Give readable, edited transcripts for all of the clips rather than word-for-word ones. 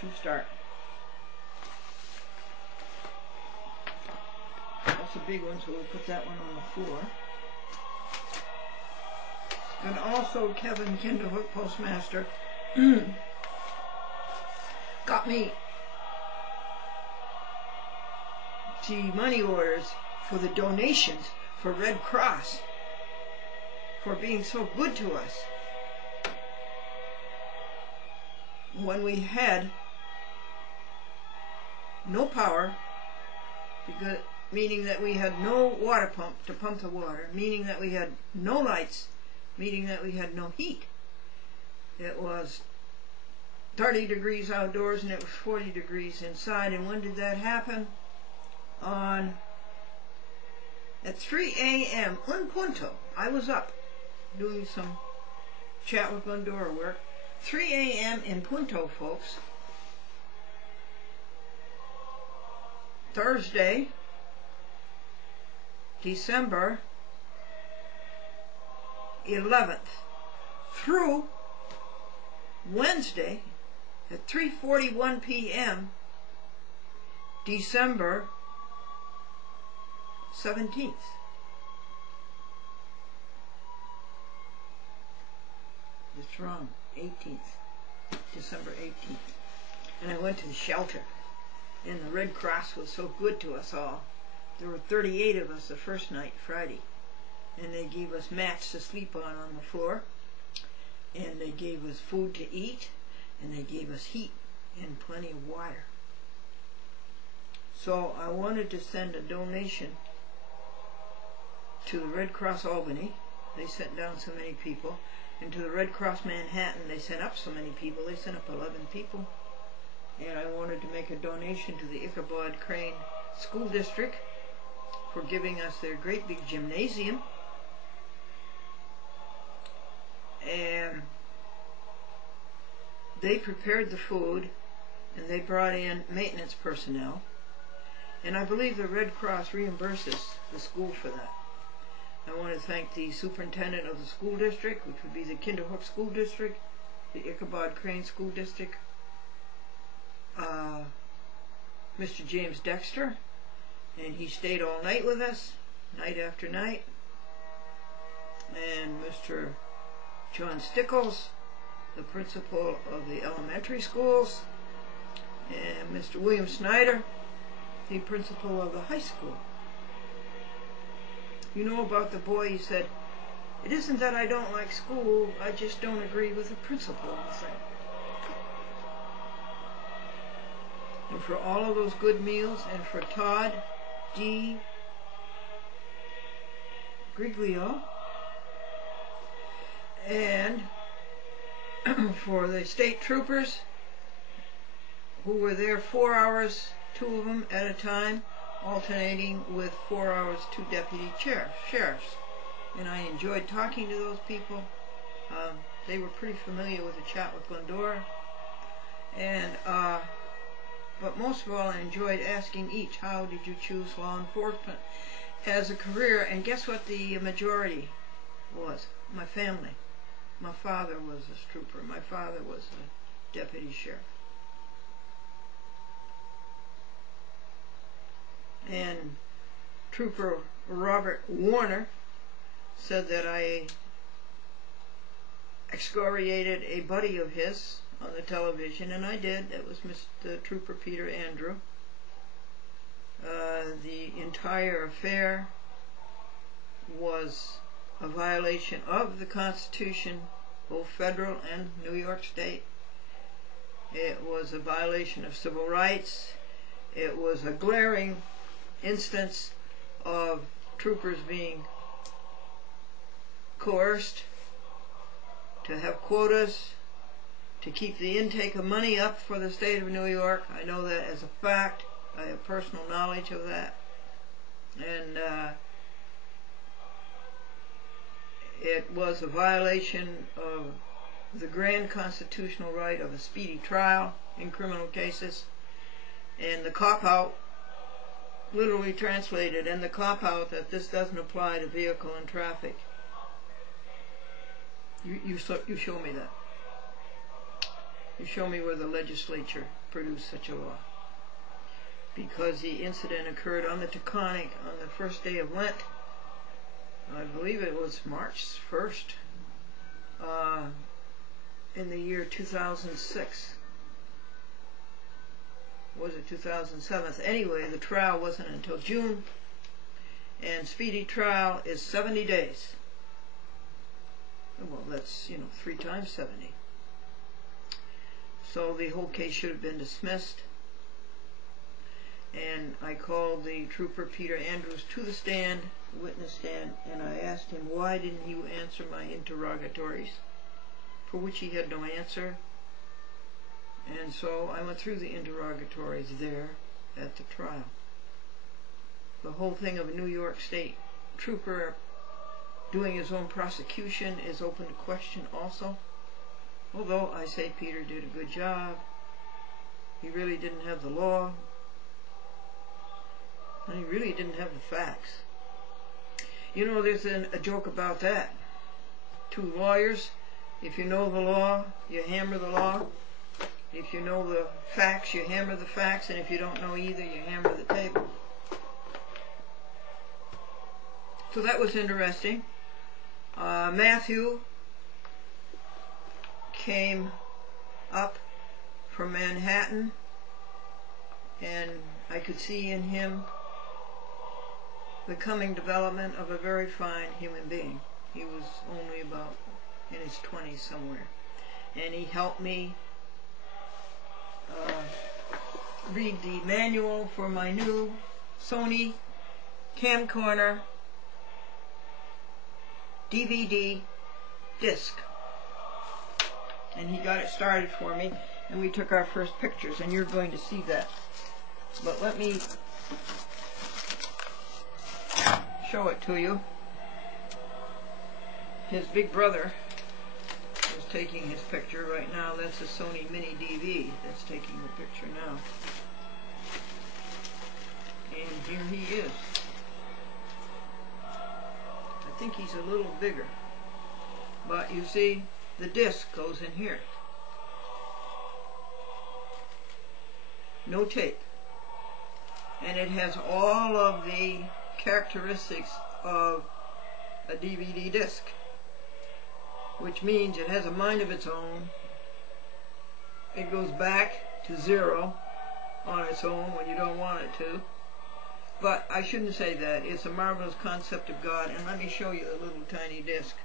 To start. That's a big one, so we'll put that one on the floor. And also Kevin Kinderhook, postmaster, got me the money orders for the donations for Red Cross for being so good to us when we had no power, because, meaning that we had no water pump to pump the water, meaning that we had no lights, meaning that we had no heat. It was 30 degrees outdoors and it was 40 degrees inside. And when did that happen? At 3 a.m. un punto, I was up doing some chat with Glendora work. 3 a.m. in punto, folks. Thursday, December 11th through Wednesday at 3:41 p.m. December 17th. It's wrong. 18th. December 18th. And I went to the shelter. And the Red Cross was so good to us all. There were 38 of us the first night, Friday. And they gave us mats to sleep on the floor. And they gave us food to eat. And they gave us heat and plenty of water. So I wanted to send a donation to the Red Cross Albany. They sent down so many people. And to the Red Cross Manhattan, they sent up so many people. They sent up 11 people. And I wanted to make a donation to the Ichabod Crane School District for giving us their great big gymnasium. And they prepared the food, and they brought in maintenance personnel. And I believe the Red Cross reimburses the school for that. I want to thank the superintendent of the school district, which would be the Kinderhook School District, the Ichabod Crane School District, Mr. James Dexter, and he stayed all night with us, night after night, and Mr. John Stickles, the principal of the elementary schools, and Mr. William Snyder, the principal of the high school. You know about the boy, he said, "It isn't that I don't like school, I just don't agree with the principal." And for all of those good meals, and for Todd D. Griglio, and for the state troopers who were there 4 hours, 2 of them at a time, alternating with 4 hours 2 deputy sheriffs. And I enjoyed talking to those people. They were pretty familiar with the chat with Glendora. And but most of all, I enjoyed asking each, how did you choose law enforcement as a career? And guess what the majority was? My family. My father was a trooper. My father was a deputy sheriff. And Trooper Robert Warner said that I excoriated a buddy of his on the television, and I did. That was Mr. Trooper Peter Andrew. The entire affair was a violation of the Constitution, both federal and New York State. It was a violation of civil rights. It was a glaring instance of troopers being coerced to have quotas to keep the intake of money up for the state of New York. I know that as a fact. I have personal knowledge of that. And it was a violation of the grand constitutional right of a speedy trial in criminal cases. And the cop-out, literally translated, and the cop-out that this doesn't apply to vehicle and traffic. You show me that. You show me where the legislature produced such a law. Because the incident occurred on the Taconic on the first day of Lent. I believe it was March 1st in the year 2006. Was it 2007? Anyway, the trial wasn't until June, and speedy trial is 70 days. Well, that's, 3 times 70. So the whole case should have been dismissed. And I called the trooper Peter Andrews to the stand, witness stand, and I asked him why didn't he answer my interrogatories, for which he had no answer. And so I went through the interrogatories there at the trial. The whole thing of a New York State trooper doing his own prosecution is open to question also. Although I say Peter did a good job, he really didn't have the law, and he really didn't have the facts. There's a joke about that. 2 lawyers, if you know the law, you hammer the law. If you know the facts, you hammer the facts, and if you don't know either, you hammer the table. So that was interesting. Matthew came up from Manhattan, and I could see in him the coming development of a very fine human being. He was only about in his 20s somewhere, and he helped me read the manual for my new Sony camcorder DVD disc, and he got it started for me, and we took our first pictures, and you're going to see that. But let me show it to you. His big brother is taking his picture right now. That's a Sony Mini DV that's taking the picture now. And here he is. I think he's a little bigger. But you see, the disc goes in here. No tape. And it has all of the characteristics of a DVD disc, which means it has a mind of its own. It goes back to 0 on its own when you don't want it to. But I shouldn't say that. It's a marvelous concept of God. And let me show you the little tiny disc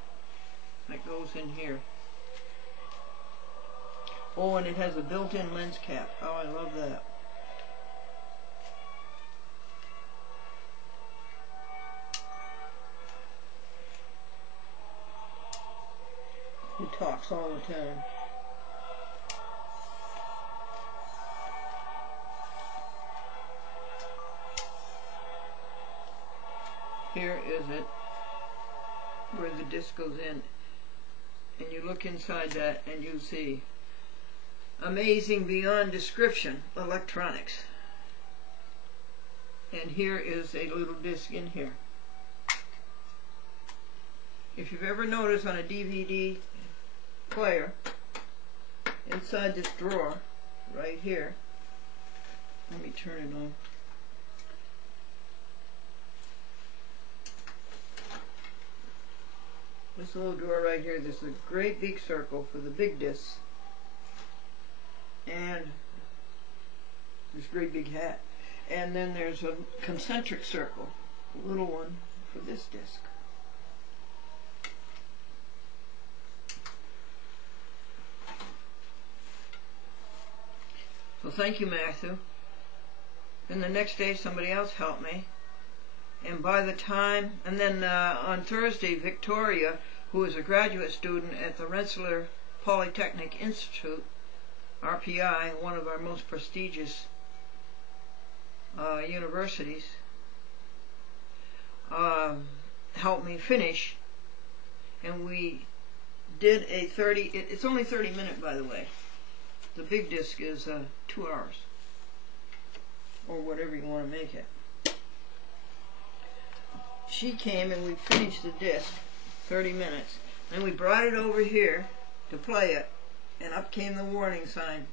that goes in here. Oh, and it has a built-in lens cap. Oh, I love that. He talks all the time. Here is it, where the disc goes in, and you look inside that and you see amazing beyond description electronics. And here is a little disc in here. If you've ever noticed on a DVD player, inside this drawer right here, let me turn it on. This little drawer right here, there's a great big circle for the big discs, and this great big hat, and then there's a concentric circle, a little one for this disc. So thank you, Matthew. And the next day somebody else helped me, And by the time, and then on Thursday, Victoria, who is a graduate student at the Rensselaer Polytechnic Institute, RPI, one of our most prestigious universities, helped me finish, and we did a 30, it's only 30-minute, by the way. The big disc is 2 hours, or whatever you want to make it. She came and we finished the disc, 30 minutes. Then we brought it over here to play it, and up came the warning sign,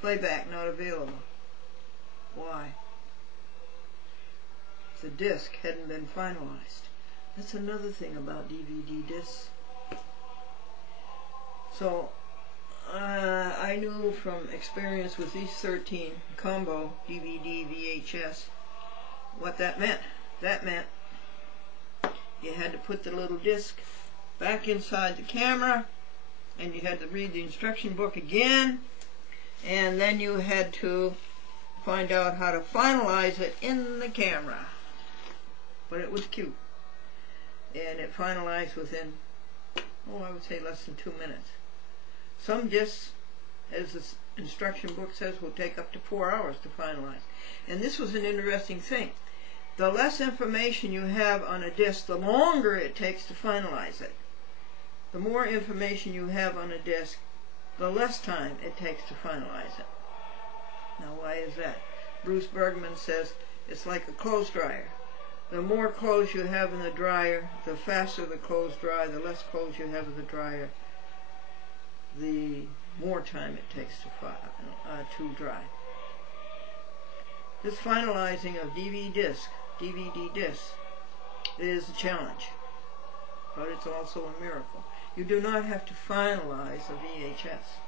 playback not available. Why? The disc hadn't been finalized. That's another thing about DVD discs. So I knew from experience with these 13 combo DVD VHS what that meant. That meant you had to put the little disc back inside the camera, and you had to read the instruction book again, and then you had to find out how to finalize it in the camera. But it was cute, and it finalized within, I would say less than 2 minutes. Some discs, as the instruction book says, will take up to 4 hours to finalize. And this was an interesting thing. The less information you have on a disc, the longer it takes to finalize it. The more information you have on a disc, the less time it takes to finalize it. Now, why is that? Bruce Bergman says it's like a clothes dryer. The more clothes you have in the dryer, the faster the clothes dry. The less clothes you have in the dryer, the more time it takes to dry. This finalizing of DVD discs is a challenge, but it's also a miracle. You do not have to finalize a VHS.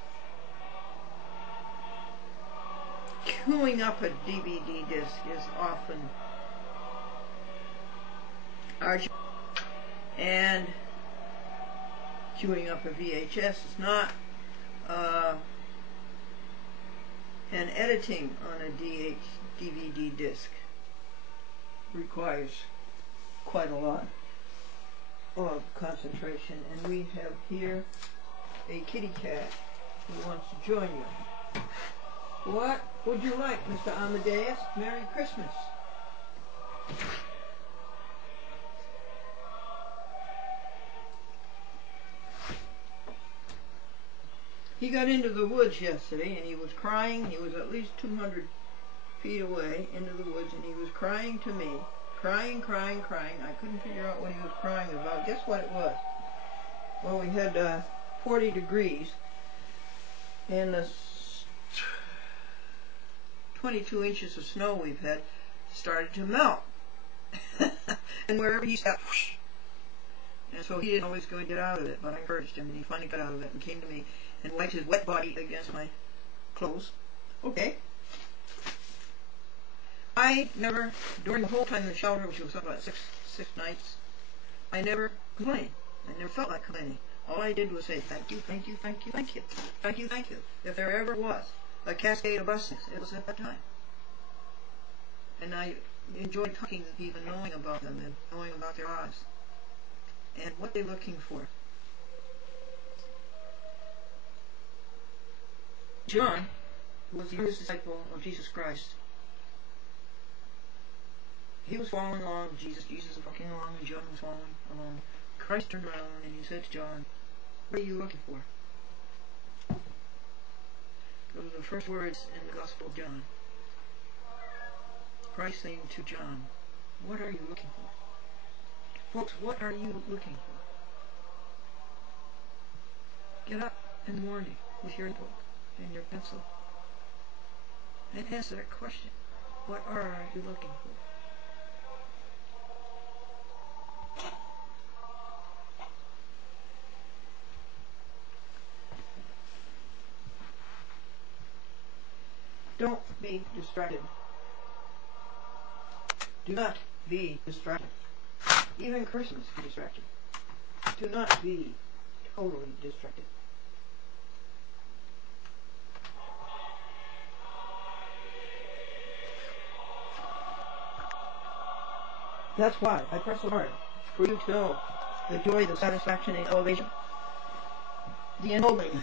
Queuing up a DVD disc is often arduous, and queuing up a VHS is not. And editing on a DVD disc requires quite a lot of concentration. And we have here a kitty cat who wants to join you. What would you like, Mr. Amadeus? Merry Christmas. He got into the woods yesterday and he was crying. He was at least 200 feet away into the woods, and he was crying to me. Crying, crying, crying. I couldn't figure out what he was crying about. Guess what it was? Well, we had 40 degrees, and the 22 inches of snow we've had started to melt. And wherever he sat, whoosh. And so he didn't always go and get out of it, but I encouraged him, and he finally got out of it and came to me and wiped his wet body against my clothes. Okay. I never, during the whole time in the shelter, which was about six nights, I never complained. I never felt like complaining. All I did was say, thank you, thank you, thank you, thank you, thank you, thank you. If there ever was a cascade of blessings, it was at that time. And I enjoyed talking to people, knowing about them, and knowing about their lives, and what they're looking for. John, who was the youngest disciple of Jesus Christ, he was following along with Jesus. Jesus was walking along, and John was following along. Christ turned around and he said to John, what are you looking for? Those are the first words in the Gospel of John. Christ saying to John, what are you looking for? Folks, what are you looking for? Get up in the morning with your book and your pencil and answer that question. What are you looking for? Don't be distracted. Do not be distracted. Even Christians be distracted. Do not be totally distracted. That's why I press so hard for you to know the joy, the satisfaction, the elevation, the ennobling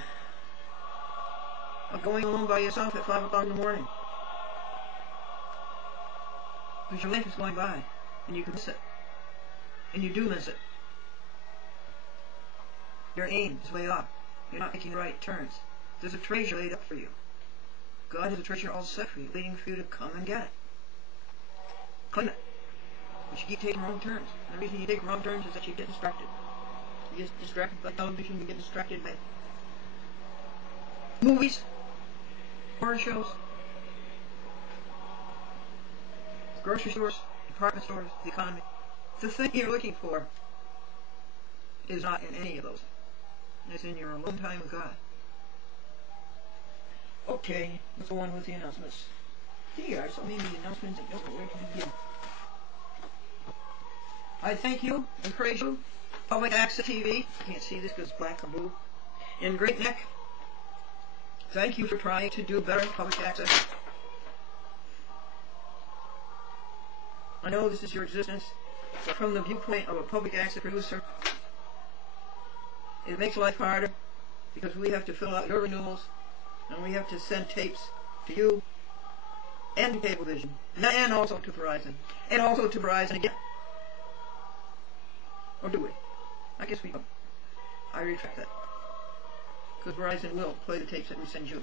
of going alone by yourself at 5 o'clock in the morning. Because your life is going by, and you can miss it. And you do miss it. Your aim is way off. You're not making the right turns. There's a treasure laid up for you. God has a treasure all set for you, waiting for you to come and get it. Claim it. But you keep taking wrong turns. And the reason you take wrong turns is that you get distracted. You get distracted by television, you get distracted by movies, horror shows, grocery stores, department stores, the economy. The thing you're looking for is not in any of those. It's in your alone time with God. Okay, let's go on with the announcements. Here are so many announcements that don't know where to begin. I thank you and praise you, Public Access TV. You can't see this because it's black and blue. In Great Neck, thank you for trying to do better public access. I know this is your existence, but from the viewpoint of a public access producer, it makes life harder because we have to fill out your renewals and we have to send tapes to you and to Cablevision and also to Verizon and also to Verizon again. Or do we? I guess we don't. I retract that. Because Verizon will play the tapes that we send you.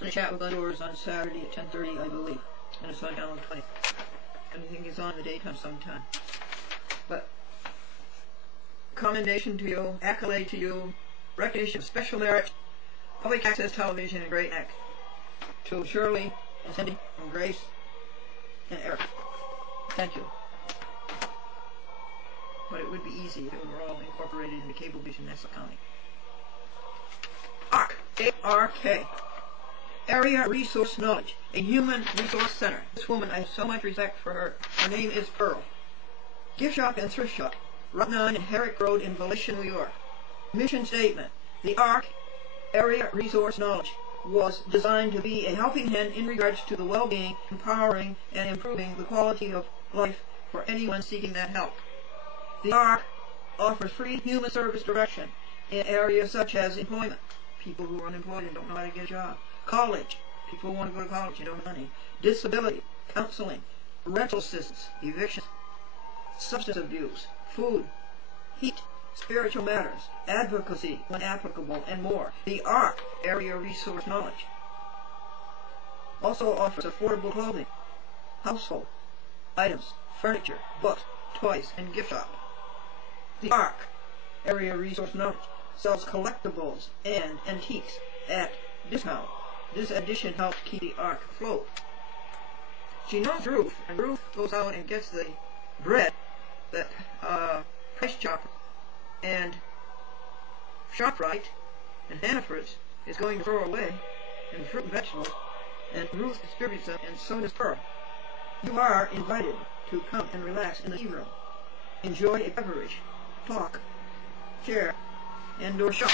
And the chat with Glendora is on Saturday at 10:30, I believe. And it's on down on 20. Anything is on in the daytime sometime. But commendation to you, accolade to you, recognition of special merit, public access television in Great Neck. To Shirley and Cindy and Grace and Eric. Thank you. But it would be easy if we were all incorporated into Cablevision Nassau County. ARC, A-R-K, Area Resource Knowledge, a human resource center. This woman, I have so much respect for her. Her name is Pearl. Gift shop and thrift shop, Route 9 and Herrick Road in Volition, New York. Mission statement: the ARC, Area Resource Knowledge, was designed to be a helping hand in regards to the well-being, empowering, and improving the quality of life for anyone seeking that help. The ARC offers free human service direction in areas such as employment, people who are unemployed and don't know how to get a job, college, people who want to go to college and don't have money, disability, counseling, rental assistance, eviction, substance abuse, food, heat, spiritual matters, advocacy when applicable, and more. The ARC, Area Resource Knowledge, also offers affordable clothing, household items, furniture, books, toys, and gift shop. The ARC, Area Resource Knowledge, sells collectibles and antiques at discount. This addition helps keep the ARC afloat. She knows Ruth, and Ruth goes out and gets the bread that Price Chopper and ShopRite and Hannaford's is going to throw away, and fruit and vegetables, and Ruth distributes them, and so does Pearl. You are invited to come and relax in the tea room. Enjoy a beverage, talk, share, and or shop.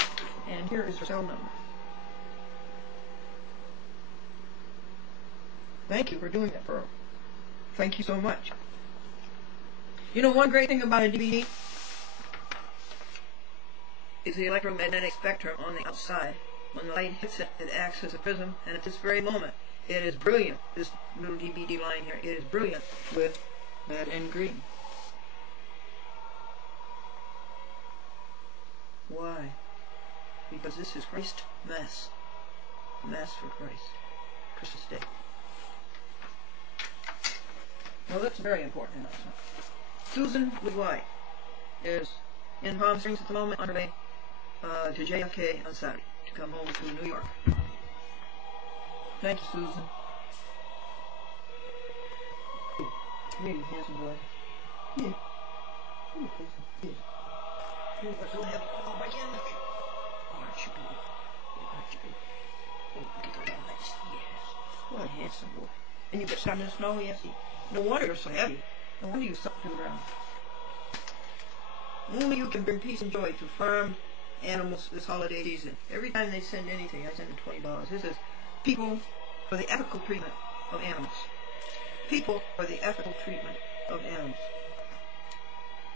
And here is her cell number. Thank you for doing that, Pearl. Thank you so much. You know, one great thing about a DVD is the electromagnetic spectrum on the outside. When the light hits it, it acts as a prism, and at this very moment, it is brilliant. This little DVD line here, it is brilliant with red and green. Why? Because this is Christ Mass. Mass for Christ. Christmas Day. Well, that's a very important announcement. Susan Lee White is in Palm Springs at the moment on her way to JFK on Saturday to come home to New York. Thank you, Susan. Really handsome boy. Yeah. Oh, please. Oh, that's so heavy. Oh, my God. Oh, aren't you beautiful? Aren't you beautiful? Oh, look at those eyes. Yes. What a handsome boy. And you get stuck in the snow, yes. No wonder you're so heavy. No wonder you suck to the ground. Only you can bring peace and joy to farmed animals this holiday season. Every time they send anything, I send them $20. This is People for the Ethical Treatment of Animals. People for the Ethical Treatment of animals.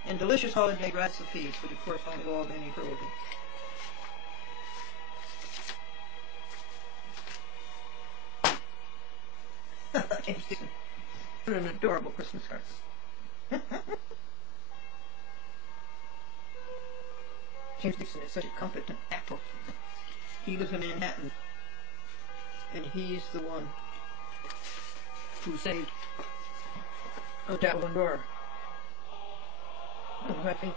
And delicious holiday recipes, which of course don't involve any cruelty. James Dixon. What an adorable Christmas card. James Dixon is such a competent actor. He lives in Manhattan, and he's the one who saved Glendora. I think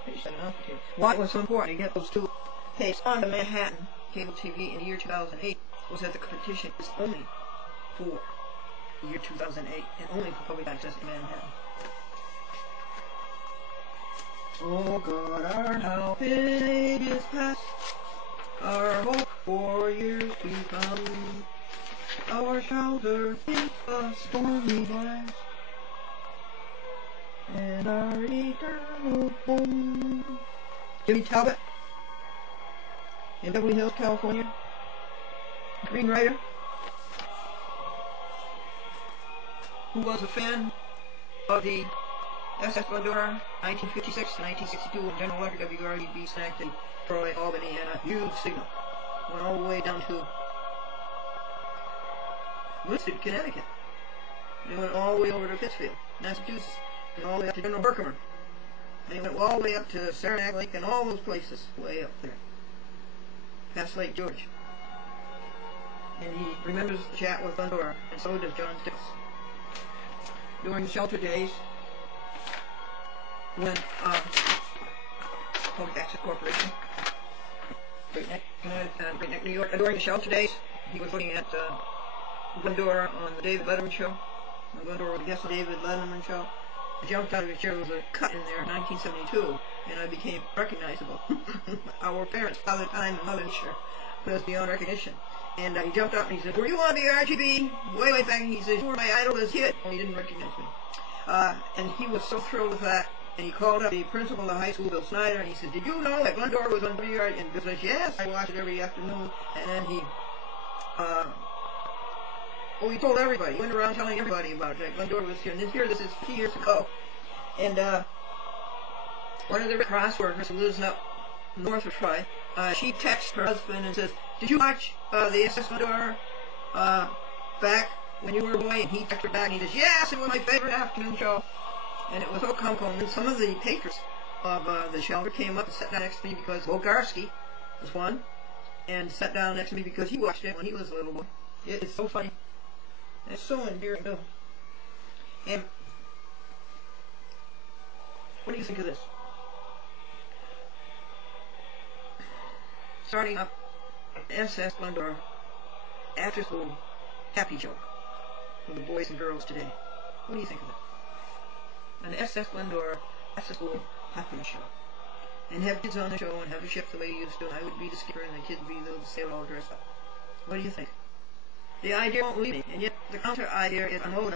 why it was so important to get those two tapes onto Manhattan cable TV in the year 2008 was that the competition is only for the year 2008 and only for public access in Manhattan. Oh God, our now fate is past, our hope for years to come, our shelter in a stormy blast, and our eternal home. Jimmy Talbot in Beverly Hills, California, Green Rider, who was a fan of the SS Glendora, 1956 to 1962, when General Electric WRDB snacked in Troy, Albany, and a huge signal went all the way down to Winston, Connecticut. They went all the way over to Pittsfield, Massachusetts, and all the way up to General Herkimer. And he went all the way up to Saranac Lake and all those places way up there, past Lake George. And he remembers the chat with Glendora, and so does John Stickles. During the shelter days, when Public Access Corporation, Great Neck, New York, during the shelter days, he was looking at Glendora on the David Letterman show. Glendora was a guest of the David Letterman show. I jumped out of his chair. There was a cut in there in 1972, and I became recognizable. Our parents, Father Time and Mother Nature, was beyond recognition. And he jumped up and he said, "Were you on the RGB?" Way back, and he said, "You were my idol as a kid." Well, he didn't recognize me. And he was so thrilled with that. And he called up the principal of the high school, Bill Snyder, and he said, "Did you know that Glendora was on WRDB?" And Bill said, "Yes, I watch it every afternoon." And then he told everybody. He went around telling everybody about it. Glendora was here, and this is 50 years ago. And one of the cross workers who lives up north of Troy, she texts her husband and says, "Did you watch the SS Glendora back when you were a boy?" And he texted her back, and he says, "Yes, it was my favorite afternoon show." And it was so comical. And then some of the patrons of the shelter came up and sat down next to me because Bogarski was one, and sat down next to me because he watched it when he was a little boy. It's so funny. It's so endearing, too. And what do you think of this? Starting up SS Glendora after school happy joke for the boys and girls today. What do you think of it? An SS Glendora after school happiness show. And have kids on the show and have a ship the way you used to. I would be the skipper and the kids would be the sailor all dressed up. What do you think? The idea won't leave me, and yet the counter idea is unload.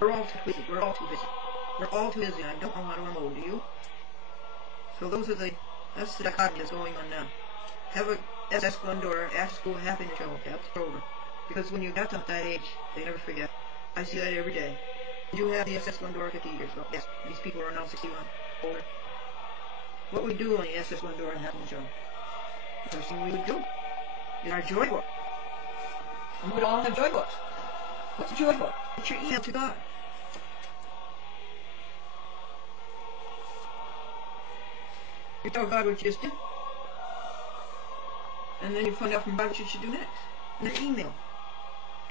We're all too busy. We're all too busy. I don't know how to unload, do you? So that's the dichotomy that's going on now. Have a SS Glendora after school happiness show. That's over. Because when you got to that age, they never forget. I see that every day. Did you have the SS Glendora 50 years ago? Yes. These people are now 61, older. What would we do on the SS Glendora happiness show? The first thing we would do is our joy book. And we would all have joy books. What's a joy book? It's your email to God. You tell God what you just did. And then you find out from God what you should do next. And an email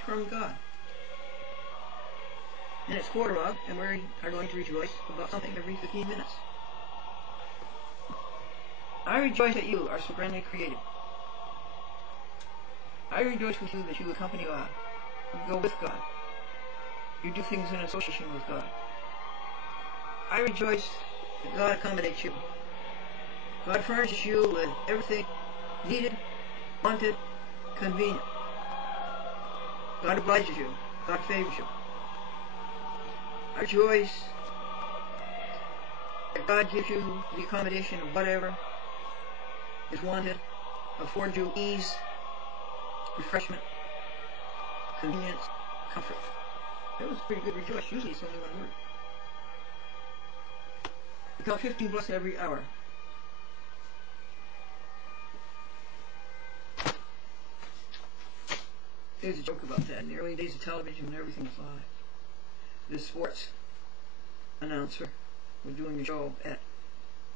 from God. And it's 4:00, and we are going to rejoice about something every 15 minutes. I rejoice that you are so grandly created. I rejoice with you that you accompany God. You go with God. You do things in association with God. I rejoice that God accommodates you. God furnishes you with everything needed, wanted, convenient. God obliges you. God favors you. I rejoice that God gives you the accommodation of whatever is wanted, affords you ease, refreshment, convenience, comfort. That was pretty good rejoice. Usually it's only one word. Count 15 bucks every hour. There's a joke about that. In the early days of television, when everything was live, this sports announcer was doing a show at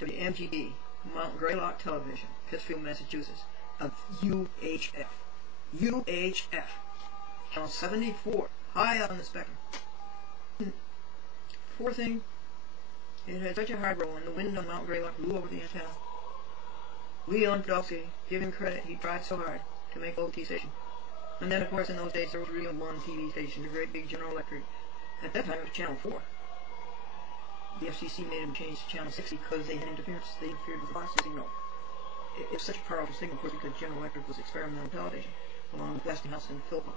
WMGD, Mount Greylock Television, Pittsfield, Massachusetts, of UHF. UHF. Channel 74, high up on the spectrum. Poor thing, it had such a hard roll, and the wind on Mount Greylock blew over the antenna. Leon Podolsky, give him credit, he tried so hard to make OT station. And then, of course, in those days, there was really one TV station, the great big General Electric. At that time, it was Channel 4. The FCC made him change to Channel 60 because they had interference. They interfered with the Boston signal. It was such a powerful signal, of course, because General Electric was experimental television, along with Westinghouse and Philco.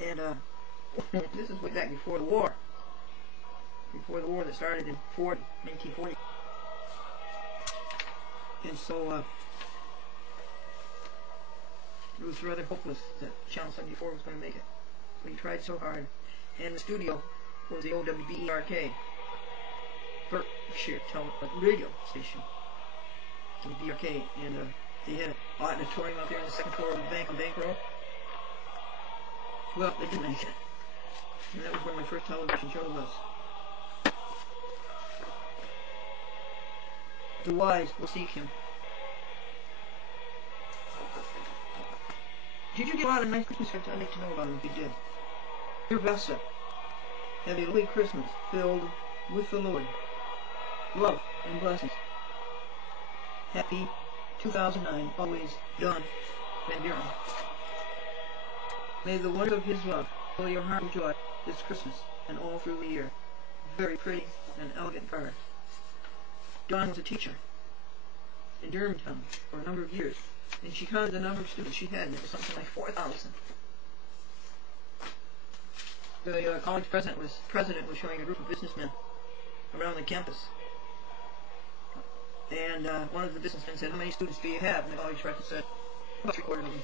And this is way back before the war. Before the war that started in 1940. And so, it was rather hopeless that Channel 74 was going to make it. But he tried so hard. And the studio was the OWBERK, Berkshire radio station. The BRK, and they had an auditorium out there on the second floor of the Bank Road. Well, they didn't make it. And that was where my first television show was. The wise will seek him. Did you get a lot of nice Christmas cards? I'd like to know about them if you did. Dear Vesta, have a lovely Christmas filled with the Lord. Love and blessings. Happy 2009, always Don Van Buren. May the wonder of his love fill your heart with joy this Christmas and all through the year. Very pretty and elegant card. Dawn was a teacher in Durhamtown for a number of years, and she counted the number of students she had, and it was something like 4,000. The college president was showing a group of businessmen around the campus, and one of the businessmen said, "How many students do you have?" And the college president said, "About 3/4 of them."